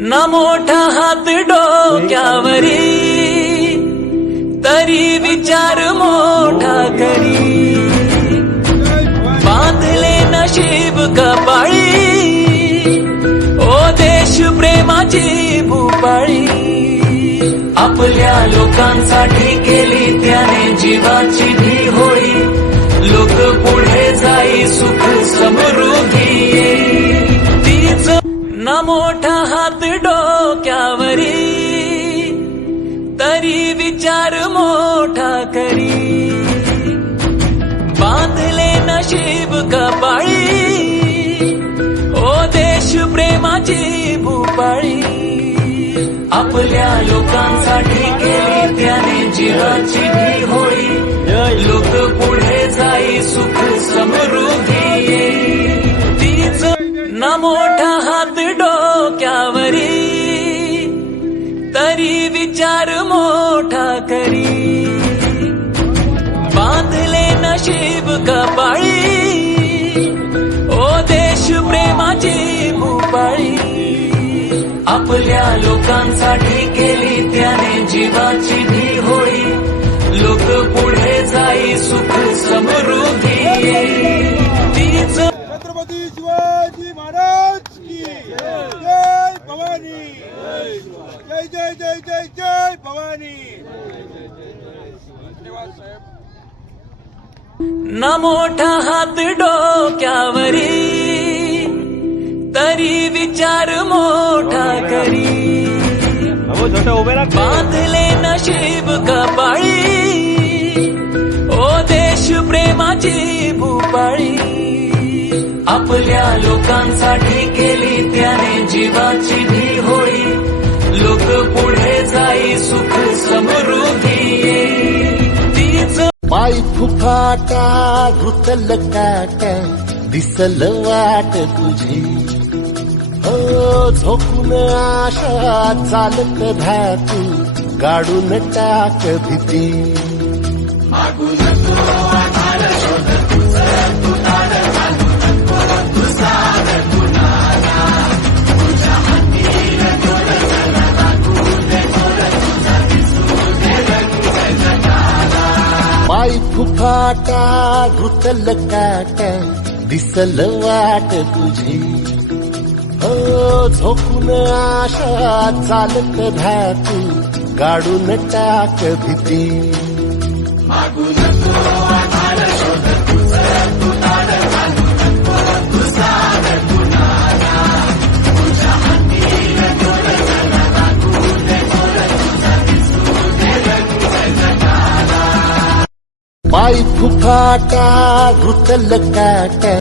ना मोठा हात डोक्यावरी तरी विचार मोठा करी, बांधले नशीब कपाळी ओ देश प्रेमाची भूपाळी, आपल्या लोकांसाठी केली त्याने जीवाची ढी होळी, लोक पुढे जाई सुख समृद्धी येई, तीच ना मोठा हात डोक्यावरी तरी विचार मोठा करी, बांधले नशीब कपाळी ओ देश प्रेमाची भूपाळी, आपल्या लोकांसाठी केली त्याने जीवाची ढी होळी, लोक पुढे जाई सुख समृद्धी येई, तीच ना मोठा हात डोक्यावरी तरी विचार मोठा करी, बांधले नशीब कपाळी ओ देश प्रेमाची भूपाळी, आपल्या लोकांसाठी केली त्याने जीवाची ढी होळी, लोक पुढे जाई सुख समृद्धी येई, तीच छत्रपती शिवाजी महाराज की जय भवानी, जय जय जय जय जय भवानी. धन्यवाद साहेब. ना मोठा हात डोक्यावरी तरी विचार मोठा करी, बांधले नशीब कपाळी ओ देश प्रेमाची भूपाळी, आपल्या लोकांसाठी केली त्याने जीवाची ढी होळी, लोक पुढे जाई सुख समृद्धी येई, तीच पाय फुफाटा रुतल काटा दिसल वाट तुझी, हो झोपून आशा चालत धातू गाडून टाक भीती, मागून तो आधार शोध तुझं तू ताड घालू नको तुझा गुन्हा, तुझ्या हातीर गोर जरा लागू दे गोर तुझा दिसू दे रंग जगाला, पाय फुफाटा रुतल काटा दिसल वाट तुझी, हो झोपून आशा चालत धातू गाडून टाक भीती, मागून तो आधार शोध तुझं तू ताड घालू नको तुझा गुन्हा, तुझ्या हातीर गोर जरा लागू दे गोर तुझा दिसू दे रंग जगाला, पाय फुफाटा रुतल काटा